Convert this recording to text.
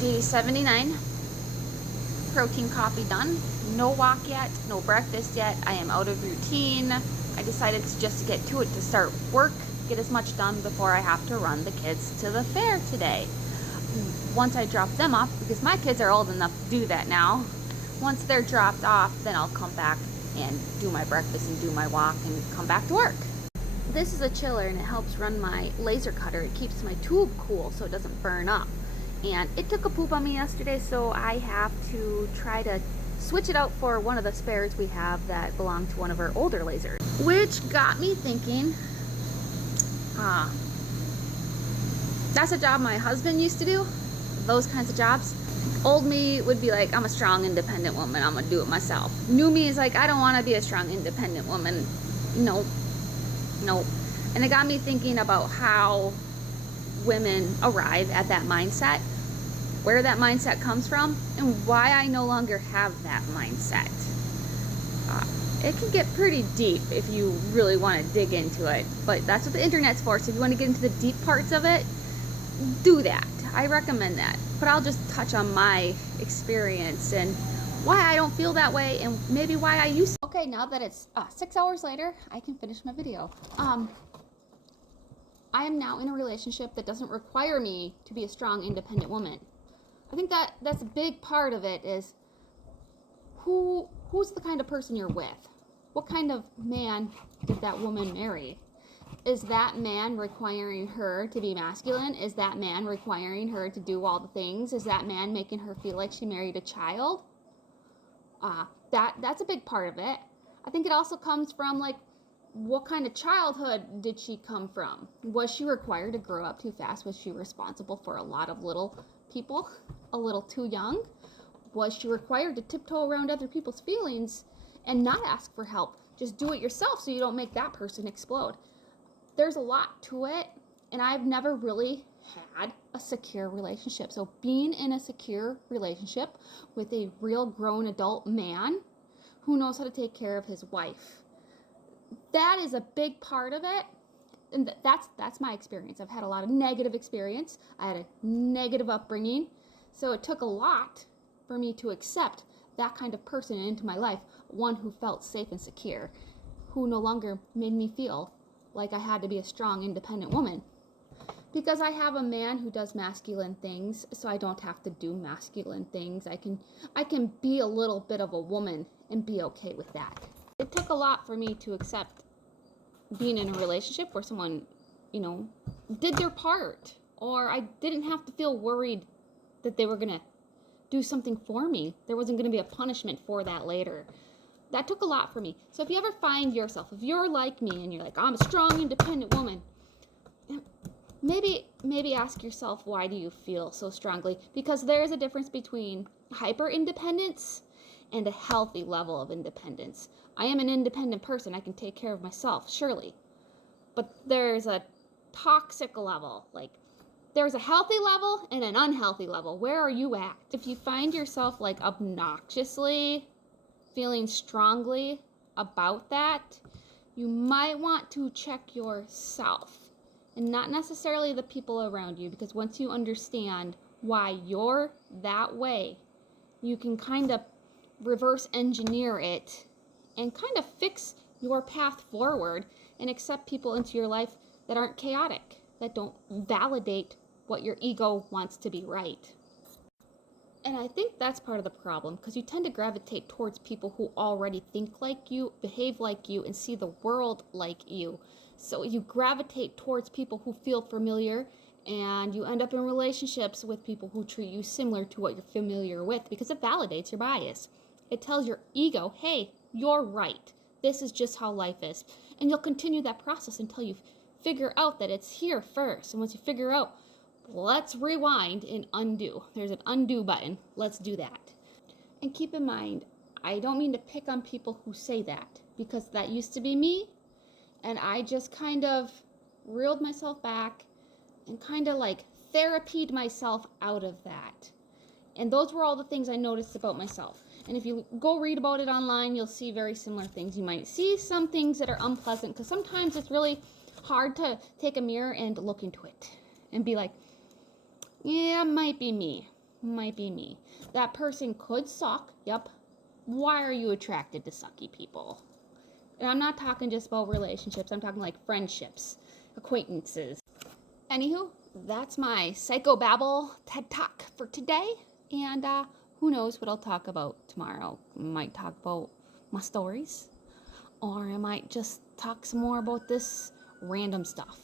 Day 79, protein coffee done. No walk yet, no breakfast yet. I am out of routine. I decided to just get to it to start work, get as much done before I have to run the kids to the fair today. Once I drop them off, because my kids are old enough to do that now, once they're dropped off, then I'll come back and do my breakfast and do my walk and come back to work. This is a chiller and it helps run my laser cutter. It keeps my tube cool so it doesn't burn up. And it took a poop on me yesterday, so I have to try to switch it out for one of the spares we have that belong to one of our older lasers. Which got me thinking, that's a job my husband used to do, those kinds of jobs. Old me would be like, I'm a strong, independent woman, I'm gonna do it myself. New me is like, I don't wanna be a strong, independent woman. Nope. And it got me thinking about how women arrive at that mindset, where that mindset comes from, and why I no longer have that mindset. It can get pretty deep if you really want to dig into it, but that's what the internet's for. So if you want to get into the deep parts of it, do that. I recommend that. But I'll just touch on my experience and why I don't feel that way and maybe why I used to. Okay, now that it's 6 hours later, I can finish my video. I am now in a relationship that doesn't require me to be a strong, independent woman. I think that's a big part of it is who's the kind of person you're with? What kind of man did that woman marry? Is that man requiring her to be masculine? Is that man requiring her to do all the things? Is that man making her feel like she married a child? That's a big part of it. I think it also comes from like, what kind of childhood did she come from? Was she required to grow up too fast? Was she responsible for a lot of little people a little too young? Was she required to tiptoe around other people's feelings and not ask for help? Just do it yourself so you don't make that person explode. There's a lot to it, and I've never really had a secure relationship. So being in a secure relationship with a real grown adult man who knows how to take care of his wife, that is a big part of it. And that's my experience. I've had a lot of negative experience. I had a negative upbringing. So it took a lot for me to accept that kind of person into my life, one who felt safe and secure, who no longer made me feel like I had to be a strong, independent woman. Because I have a man who does masculine things, so I don't have to do masculine things. I can be a little bit of a woman and be okay with that. It took a lot for me to accept being in a relationship where someone, did their part, or I didn't have to feel worried that they were going to do something for me. There wasn't going to be a punishment for that later. That took a lot for me. So if you ever find yourself, if you're like me and you're like, I'm a strong, independent woman, maybe ask yourself, why do you feel so strongly? Because there is a difference between hyper independence and a healthy level of independence. I am an independent person. I can take care of myself, surely. But there's a toxic level. Like, there's a healthy level and an unhealthy level. Where are you at? If you find yourself like obnoxiously feeling strongly about that, you might want to check yourself and not necessarily the people around you, because once you understand why you're that way, you can kind of reverse engineer it and kind of fix your path forward and accept people into your life that aren't chaotic, that don't validate what your ego wants to be right. And I think that's part of the problem, because you tend to gravitate towards people who already think like you, behave like you, and see the world like you. So you gravitate towards people who feel familiar, and you end up in relationships with people who treat you similar to what you're familiar with, because it validates your bias. It tells your ego, hey, you're right. This is just how life is. And you'll continue that process until you figure out that it's here first. And once you figure out, let's rewind and undo. There's an undo button. Let's do that. And keep in mind, I don't mean to pick on people who say that, because that used to be me. And I just kind of reeled myself back and kind of like therapied myself out of that. And those were all the things I noticed about myself. And if you go read about it online, you'll see very similar things. You might see some things that are unpleasant, because sometimes it's really hard to take a mirror and look into it and be like, yeah, it might be me. Might be me. That person could suck. Yep. Why are you attracted to sucky people? And I'm not talking just about relationships. I'm talking like friendships, acquaintances. Anywho, that's my psychobabble TED Talk for today. And who knows what I'll talk about tomorrow. Might talk about my stories, or I might just talk some more about this random stuff.